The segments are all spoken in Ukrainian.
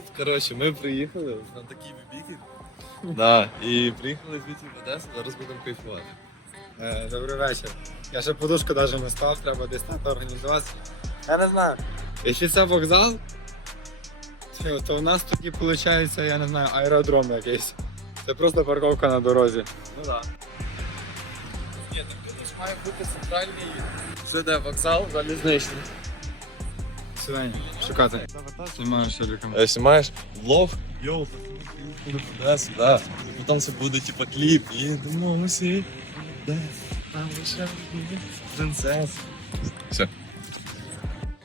тут, коротше, ми приїхали на такий бібіки. Да, і приїхали звідти в Одесу, зараз будемо кайфувати. Е, Добрий вечір. Я ще подушку навіть не став, треба десь так організуватися. Я не знаю. Якщо це вокзал, то, то у нас тоді виходить, я не знаю, аеродром якийсь. Це просто парковка на дорозі. Ну да. Ні, так тут ж має бути центральний ЖД вокзал залізничний. Сюди шукати. Знімаю ще рекомендую. Е, Знімаєш влог, йоу, Одесу, да. І потім це буде типа кліп. І думаю, усі, де там лише принцес. Все.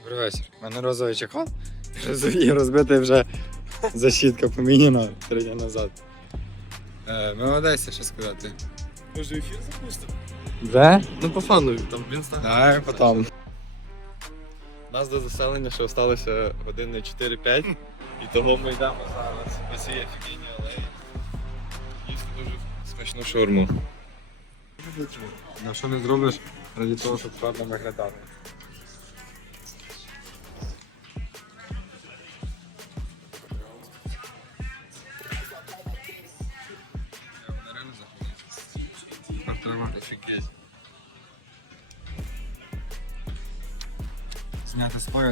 Добрий вечір. У мене розовий чехол. І розбитий вже защітка поміняна три дні назад. Е, Ми в Одесі, що сказати. Може ефір запустимо? Вже? Ну по фану, там в інстаграмі. Так, потім. Нас до заселення ще залишилося години 4-5. І того ми йдемо зараз по цій офігенній алеї. Їсти дуже смачну шаурму. На що не зробиш раді того, щоб гарно виглядати.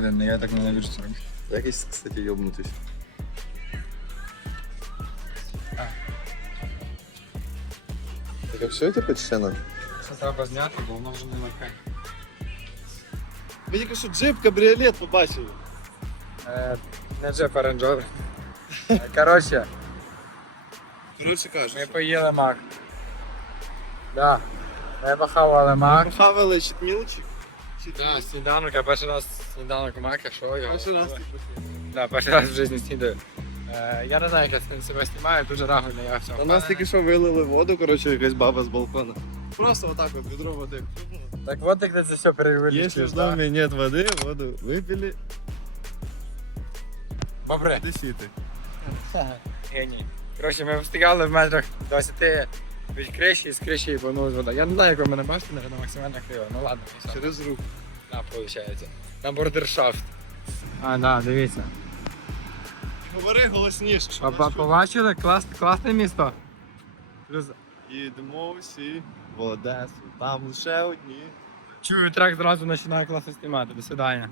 Але я так ненавижу робити. Якийсь, кстати, йобнутись. Так а все типу чи нам? Це треба зняти, бо воно вже не легке. Ви тільки що джип, кабріолет побачили. Е, Не джеп, а Rover. Е, Коротше, Коротше ми кажучи, поїли мак. Да. Ми похавали мак. хавали читмілчик. Да, сніданок, я перший раз сніданок мака, що його. Перший раз. Да, перший раз в житті снідаю. Е, я не знаю, як я себе знімаю, дуже рагульно, я все. У нас тільки що вилили воду, коротше, якась баба з балкона. Просто отак от відро води. Так от де це все перевеличуєш, Если в да? доме нет воды, воду выпили, Бобре. десіти. Геній. Коротше, ми встигали в метрах 20 від криші, і з криші ібанулась вода. Я не знаю, як ви мене бачите, наверное, максимально криво. Ну ладно, все. Через руку. Да, виходить. На бордершафт. А, да, дивіться. Говори голосніше. А Побачили? Клас, класне місто. Плюс Їдемо всі в Одесу, там лише одні. чую трек зразу починає класно знімати. До свидання.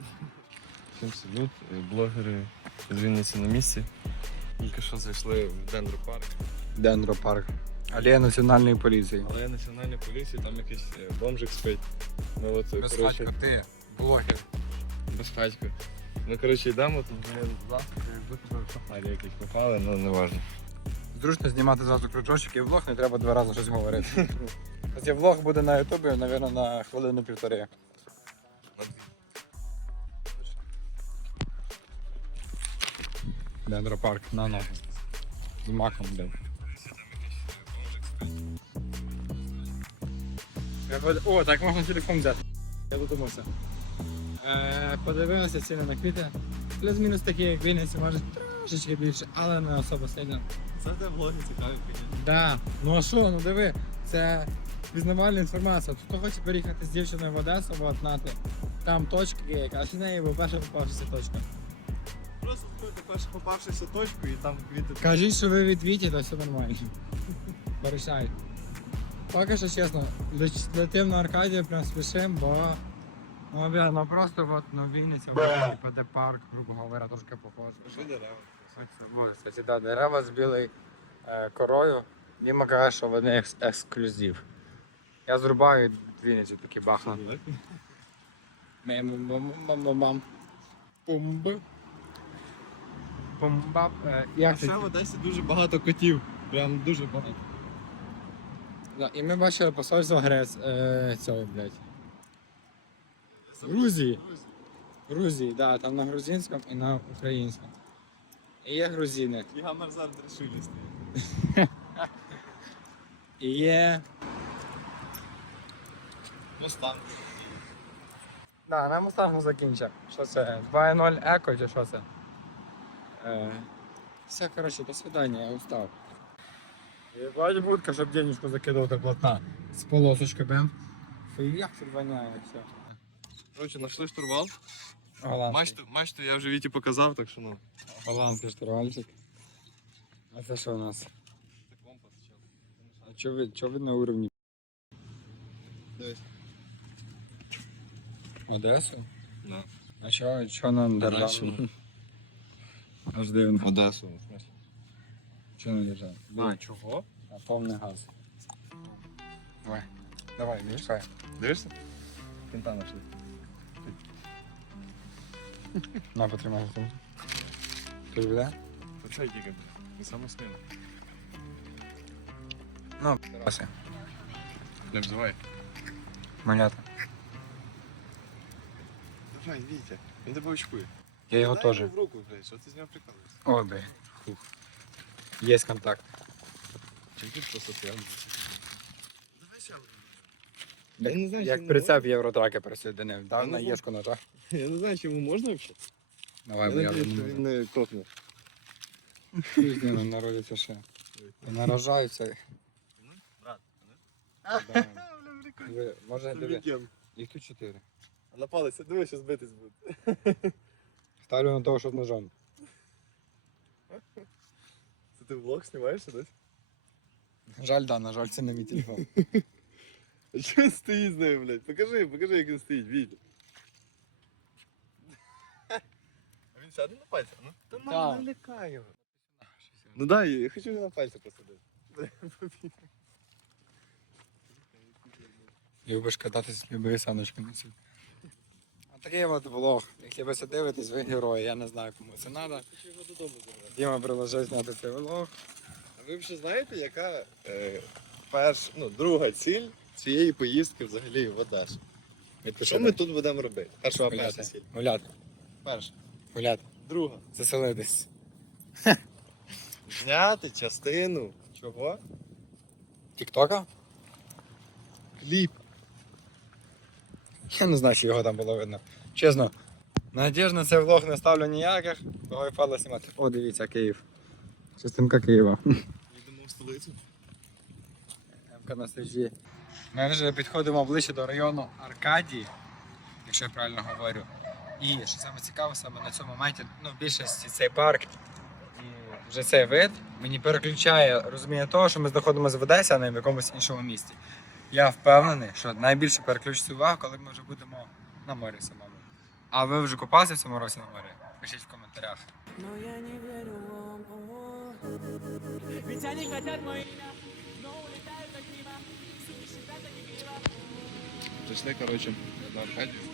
Всім салют, блогери з Вінниці на місці. Тільки що зайшли в Дендропарк. Дендропарк. Алея національної поліції. Але національна поліція, там якийсь е, бомжик спить. Ну от, коротше, ти, блогер. Без хатька. Ну, коротше, йдемо, тут шахмарі якісь попали, ну не важно. Зручно знімати зразу кружочок і влог, не треба два рази щось говорити. Цей влог буде на ютубі, мабуть, на хвилину-півтори. Дендропарк, на ногу. З маком, блин. О, так можна телефон взяти. Я додумався. Е, подивилися ціни на квіти. Плюс-мінус такі, як Вінниці, може трошечки більше, але не особо сильно. Це де влоги цікаві, звісно. Да. Ну а що, ну диви, це пізнавальна інформація. Хто хоче переїхати з дівчиною в Одесу, от нати. Там точки є, а з неї був перша попавшися точка. Просто входите першу попавшися точку і там квіти. Кажіть, що ви від Віті, то все нормально. Порішай. Поки що чесно, леч- летим на Аркадію, прям спішим, бо ну, бля, ну просто от, ну Вінниця, типу, де парк, грубо говоря, трошки похоже. Що дерева? Ось, кстати, да, дерева з білою е, корою. Діма каже, що вони екс- ексклюзив. Я зрубаю Вінницю такі бахна. Мам. Пумб. Пумбап. Е, Як це? Ще в Одесі дуже багато котів. Прям дуже багато. Да, і ми бачили посольство Грец е, цього, блядь. Грузії. Грузії, да, там на грузинському і на українському. І є грузини. І гамарзар дрешилі І є. Мустанг. Да, на Мустангу закінчив. Що це? 2.0 Еко чи що це? Е, все, коротше, до свидання, я устав. Єбать будка, щоб денежку закидувати плотна. З полосочкою, бем. Фу, як тут воняє все. Коротше, знайшли штурвал. Мачту, мачту я вже Віті показав, так що ну. Голландський штурвальчик. А це що у нас? Це компас. А чого ви, чого ви на уровні? Дивись. Одесу? Да. А чого, чого на державну? Аж дивно. Одесу, в смысле. Чого на державну? А, чого? А повний газ. Давай. Давай, мішай. Дивишся? Кента нашли. На, потримай там. Ти буде? Оце тільки. Не саме сміло. Ну, Вася. Не взивай. Малята. Давай, Вітя. Він тебе очкує. Я його Дай теж. йому в руку, блядь, що ти з нього прикалуєшся? Ой, бля. Фух. Є контакт. Чим ти просто прям. Давай сам. Як, Я не знаю, як прицеп євротраки присоединив. Дав Я на не єшку ножа. Я не знаю, чи йому можна взагалі. Давай, Я бо я надіюсь, вже що не він не крокне. Пізніше народиться ще. І нарожаються. Брат, Да. Ви- Може, диви. Вікенд. Їх тут чотири. А на палець, диви, що збитись буде. Ставлю на того, що з ножом. Це ти влог знімаєш десь? Жаль, да, на жаль, це не мій телефон. А чого він стоїть з нею, блядь? Покажи, покажи, як він стоїть, Вітя. Сяде на пальці? Ну, та Да. не лякай його. Ну дай, я хочу на пальці посадити. Любиш кататись з любою саночкою на цій. А такий от влог. Якщо ви це дивитесь, ви герої. Я не знаю, кому це треба. Його додому забрати. Діма приложив зняти цей влог. А ви вже знаєте, яка е, перш, ну, друга ціль цієї поїздки взагалі в Одесу? Що ми тут будемо робити? Перша перша ціль. Гуляти. Перша. Гуляти. Друга. Заселитись. Зняти частину. Чого? Тіктока? Кліп. Я не знаю, що його там було видно. Чесно, надіж на цей влог не ставлю ніяких, того і впадло знімати. О, дивіться, Київ. Частинка Києва. Їдемо в столицю. МК на стежі. Ми вже підходимо ближче до району Аркадії, якщо я правильно говорю. І що саме цікаве, саме на цьому моменті, ну, в більшості цей парк і вже цей вид мені переключає розуміння того, що ми знаходимося в Одесі, а не в якомусь іншому місті. Я впевнений, що найбільше переключиться увагу, коли ми вже будемо на морі самому. А ви вже купалися в цьому році на морі? Пишіть в коментарях. Но я не верю вам, Ведь они хотят мое имя, но улетают от мимо. Суши, это не пиво. Прийшли, коротше, на Аркадію.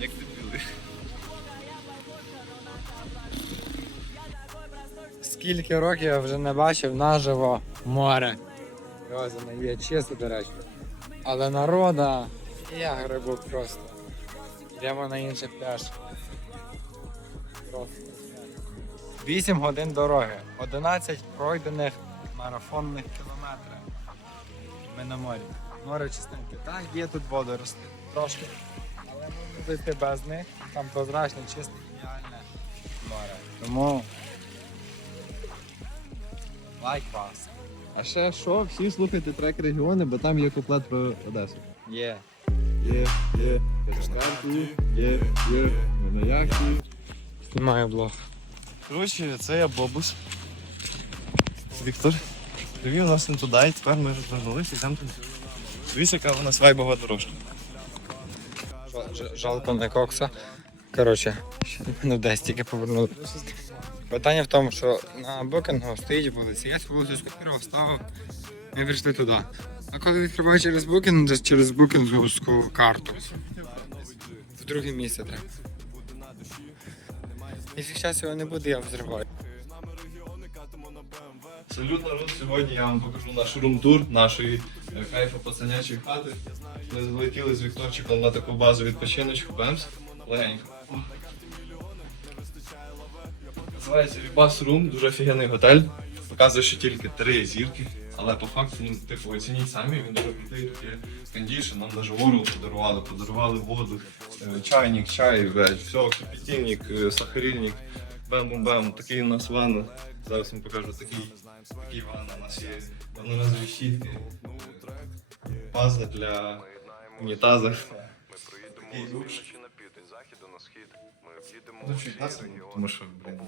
Як ти були? Скільки років я вже не бачив наживо море. Розане є чисто, до речі. Але народа я грибу просто. Йдемо на інший пляж. Просто. 8 годин дороги, 11 пройдених марафонних кілометрів. Ми на морі. Море чистеньке. Так, є тут водорости трошки. Але можна йти без них. Там прозрачне, чисте, ідеальне море. Тому лайк вас. А ще що, всі слухайте трек регіони, бо там є куплет про Одесу. Є. Є, є, Кашканку, є, є, ми на яхті. Знімаю блог. Коротше, це я Бобус. Віктор. Привів нас не туди, і тепер ми розвернулися і йдемо туди. Дивіться, яка у нас вайбова дорожка. Жалко не кокса. Коротше, ну десь тільки повернули. Питання в тому, що на букінгу стоїть вулиця. Я цю вулицю скопірував, ставив, ми прийшли туди. А коли відкриваю через букінг, через букінговську карту. В друге місце треба. Якщо зараз його не буде, я взриваю. Салют, народ, сьогодні я вам покажу наш рум-тур нашої е, кайфа пацанячої хати. Ми залетіли з Вікторчиком на таку базу відпочиночку, бемс. Легенько. Називається Вібас Рум, дуже офігенний готель. Показує, що тільки три зірки, але по факту, ну, типу, оцініть самі, він дуже крутий, тут є кондішн, нам навіть ворогу подарували, подарували воду, е, чайник, чай, все, кипятильник, е, сахарильник, Бам-бам-бам, такий у нас ванна. Зараз вам покажу такий, такий ванна. У нас одноразові щітки. База для унітаза. Такий душ. Ну, чуть насильно, тому що, блін.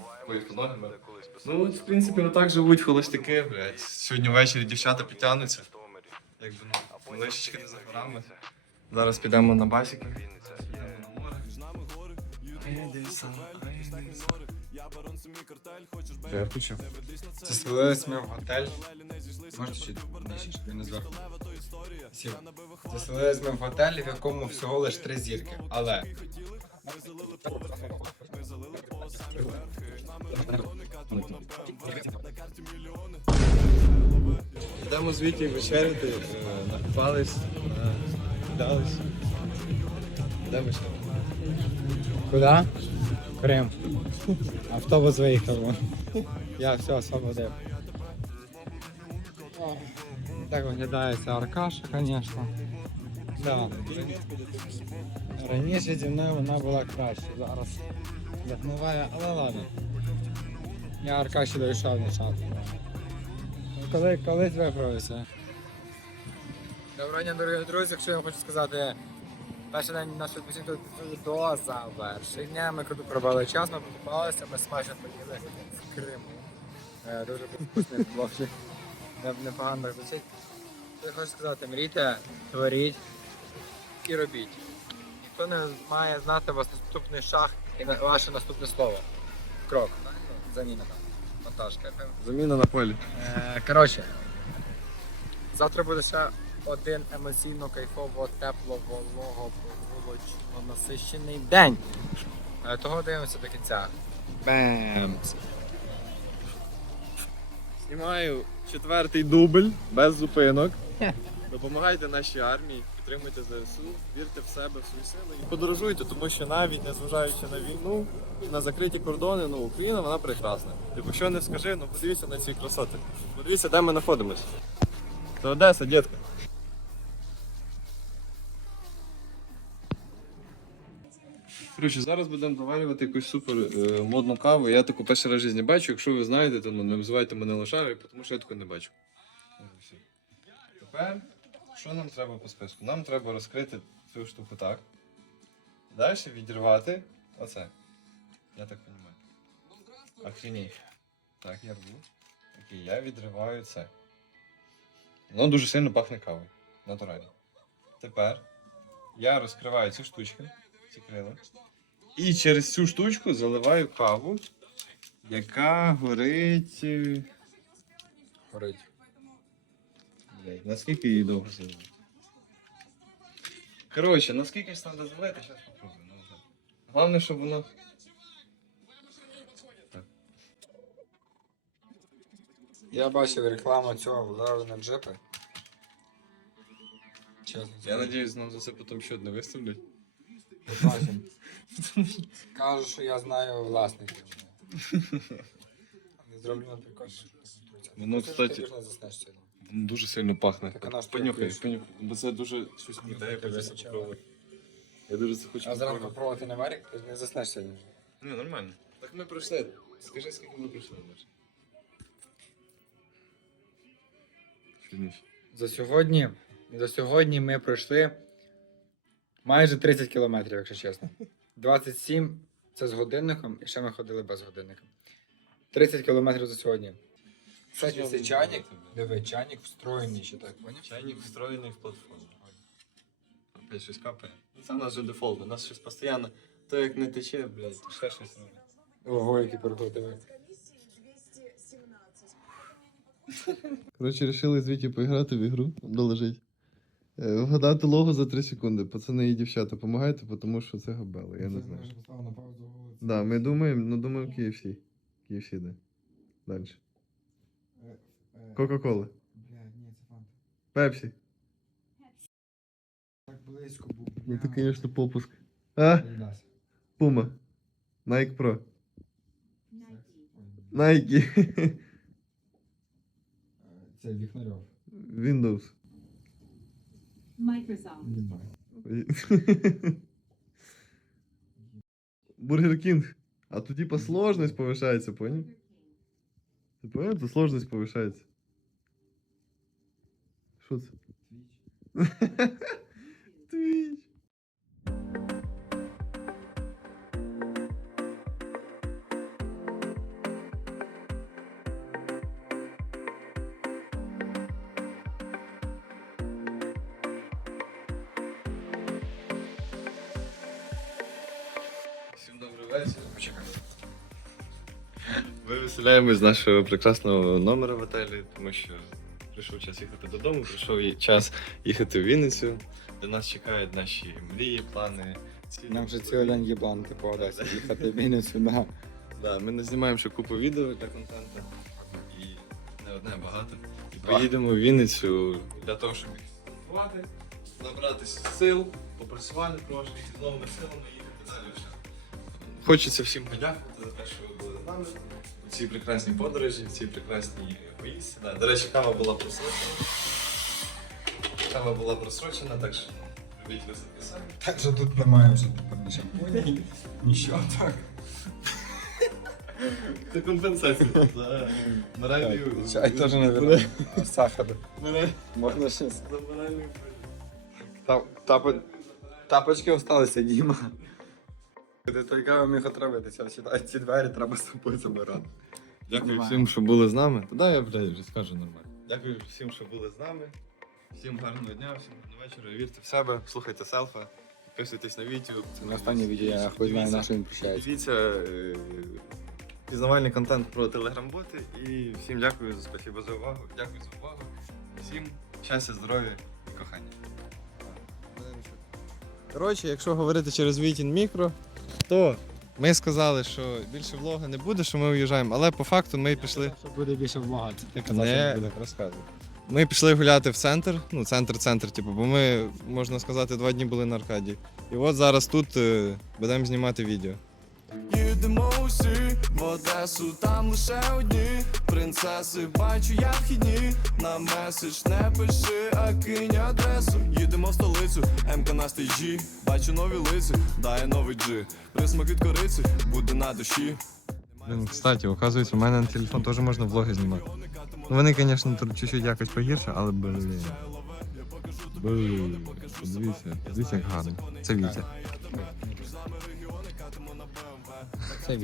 Ну, в принципі, не так живуть холостяки, блядь. Сьогодні ввечері дівчата підтягнуться. Якби, ну, лишечки не за горами. Зараз підемо на басіки. Підемо на море. Я включив. Заселились ми в готель. Можете чи нижче, щоб він не зверху. Сів. Заселились ми в готель, в якому всього лише три зірки. Але. Йдемо звідти вечеряти, е, накупались, дались. Йдемо ще. Куди? Крим. Автобус виїхав. Я все освободив. Так виглядає ця Аркаша, звісно. Да. Раніше зі мною вона була краще, зараз загниває, але ладно. Я Аркаші дійшов не час. Коли, колись виправився. Доброго дня, дорогі друзі, якщо я хочу сказати, перший день нашого відпочинку до завершення. Ми круто провели час, ми покупалися, ми смачно поїли в Криму. Е, Дуже вкусний блоки. Непогано так звучить. Що я хочу сказати, мрійте, творіть і робіть. Ніхто не має знати ваш наступний шаг і на- ваше наступне слово. Крок. Ну, Заміна там. Монтажка. Заміна на полі. Е, Коротше, завтра буде ще один емоційно кайфово, тепло, волого, вулочно насищений день. Е, Того дивимося до кінця. Бемс. Знімаю четвертий дубль без зупинок. Допомагайте нашій армії, підтримуйте ЗСУ, вірте в себе, в свої сили і подорожуйте, тому що навіть незважаючи на війну, на закриті кордони, ну Україна вона прекрасна. Типу, що не скажи, ну подивіться на ці красоти. Подивіться, де ми знаходимося. Це Одеса, дітка. Коротше, зараз будемо доварювати якусь супер е, модну каву. Я таку перший раз в житті бачу. Якщо ви знаєте, то ну, не називайте мене лошарою, тому що я таку не бачу. Все. Тепер, що нам треба по списку? Нам треба розкрити цю штуку так. Далі відірвати оце. Я так розумію. Охренеть. Так, я рву. Окей, я відриваю це. Воно дуже сильно пахне кавою. Натурально. Тепер я розкриваю ці штучки, ці крила. І через цю штучку заливаю каву, яка горить. е, Горить. Блядь, наскільки її довго заливати? Коротше, наскільки ж треба залити, зараз попробую. Ну. Головне, щоб воно. Я бачив рекламу цього вдару на джипи. Чесно. Я надіюсь, нам за це потім ще не виставлять. Бачив. Кажу, що я знаю власників. Не зроблю на також. Воно, кстати- Ти ж не заснеш сьогодні. Дуже сильно пахне. Так, а наш Понюхай, понюхай. Бо це дуже щось не те, я хочу це попробувати. Я дуже це хочу А зранку попробувати. пробувати на варік, ти ж не заснеш сьогодні. Ні, нормально. Так ми пройшли. Скажи, скільки ми пройшли, Маш. За сьогодні, за сьогодні ми пройшли майже 30 кілометрів, якщо чесно. 27 це з годинником, і ще ми ходили без годинника. 30 кілометрів за сьогодні. Кстати, цей чайник, диви, чайник встроєний ще так, поняв? Чайник встроєний в платформу. Опять щось капає. Це у нас же дефолт, у нас щось постійно. То як не тече, блядь, то ще щось робить. Ого, який переход. Коротше, рішили з Віті поіграти в ігру, долежить. Е, Вгадати лого за 3 секунди. Пацани і дівчата, допомагайте, тому що це габели, я не знаю. Да, ми думаємо, ну думаємо KFC. KFC, да. Далі. Кока-кола. Ні, це фанта. Пепсі. Так близько був. Ну це, звісно, попуск. А? Пума. Nike Pro. Nike. Це Віхнарьов. Windows. Microsoft. Бургер Кінг. А тут типа сложность повышается, понял? Ты понял? Тут сложность повышается. Что це? Твіч. Почекай. Ми виселяємось з нашого прекрасного номера в отелі, тому що прийшов час їхати додому, прийшов і- час їхати в Вінницю, де нас чекають наші мрії, плани. цілі. Нам вже цілий день їблан, типу, Одесі, їхати в Вінницю, да. Да, ми не знімаємо ще купу відео для контенту. І не одне, а багато. І поїдемо в Вінницю для того, щоб їх сфотографувати, набратися сил, попрацювати трошки і з новими силами їхати далі. вже. Хочеться всім подякувати за те, що ви були з нами у цій прекрасній подорожі, в цій прекрасній поїздці. Да, До речі, кава була просрочена. Кава була просрочена, так що любіть висадки самі. Так що тут немає вже типу ні нічого так. Це компенсація за моральну. Чай теж не вірю. А сахар. Можна щось. За моральну. Тапо- Тапочки осталися, Діма. Ти каву міг отравитися, а ці двері треба з собою забирати. Дякую всім, що були з нами. Та да, я блядь, вже скажу нормально. Дякую всім, що були з нами. Всім гарного дня, всім гарного вечора. Вірте в себе, слухайте селфа, підписуйтесь на відео. Це не останнє відео, я хуй знаю, на що він прощається. Дивіться е, пізнавальний контент про телеграм-боти. І всім дякую за спасибо за увагу. Дякую за увагу. Всім щастя, здоров'я і кохання. Коротше, якщо говорити через Вітін мікро, то ми сказали, що більше влога не буде, що ми уїжджаємо, але по факту ми пішли. Що буде більше вмагати, ти казав, що не буде розказувати. Ми пішли гуляти в центр, ну, центр-центр, типу, бо ми, можна сказати, два дні були на Аркадії. І от зараз тут е, будемо знімати відео. Їдемо усі в Одесу, там лише одні принцеси, бачу я вхідні. На меседж не пиши, а кинь адресу. Їдемо в столицю, МК на стейджі, бачу нові лиці, дає новий джи. Присмак від кориці, буде на душі. Блин, кстати, оказується, у мене на телефон теж можна влоги знімати. Ну вони, звісно, тут чуть-чуть якось погірше, але блін. Блін. Подивіться, подивіться, як гарно. Це Вітя. Це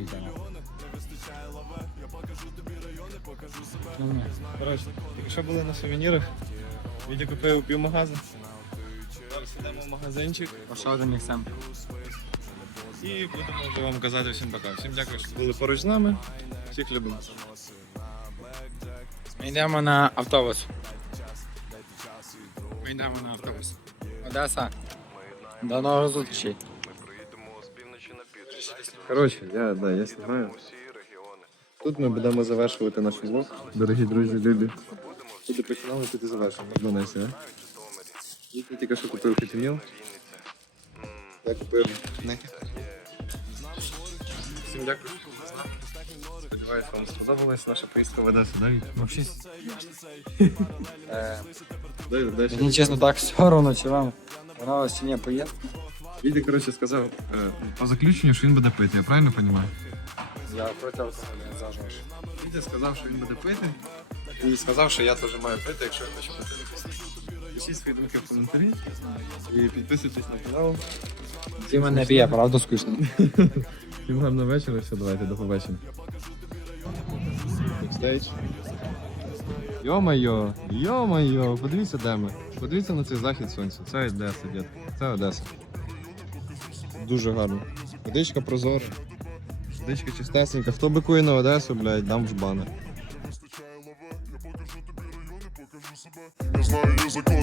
відео. Коротше, якщо були на сувенірах, Вітя купив півмагазин. Йдемо в магазинчик один міксем. і будемо вже вам казати всім пока. Всім дякую, що були поруч з нами. Всіх любимо. Ми йдемо на автобус. Ми йдемо на автобус. Одеса. До нових зустрічей. Коротше, я, да, я знімаю. Тут ми будемо завершувати наш влог. Дорогі друзі, любі. Тут починали, тут і завершимо. Донесі, а? Я тільки що купив фітіміл. Я купив неки. Всім дякую. Сподіваюсь, вам сподобалась наша поїздка в Одесу, да, Вітя? Дай, дай ще. Мені чесно так соромно, чи вам понравилось чи ні, поїзд. Вітя, коротше, сказав е, по заключенню, що він буде пити, я правильно розумію? Я алкоголю, не. Вітя сказав, що він буде пити. І сказав, що я теж маю пити, якщо я хочу пити. Пишіть свої думки в коментарі і підписуйтесь на канал. Діма не п'є, правда скучно. Всім гарного вечора, все, давайте, до побачення. Бекстейдж. Йо-майо, йо-майо, подивіться, де ми. Подивіться на цей захід сонця. Це Одеса, дід. Це Одеса. Дуже гарно. Водичка прозора. Водичка чистесенька. Хто бикує на Одесу, блядь, дам в знаю я знаю я тебе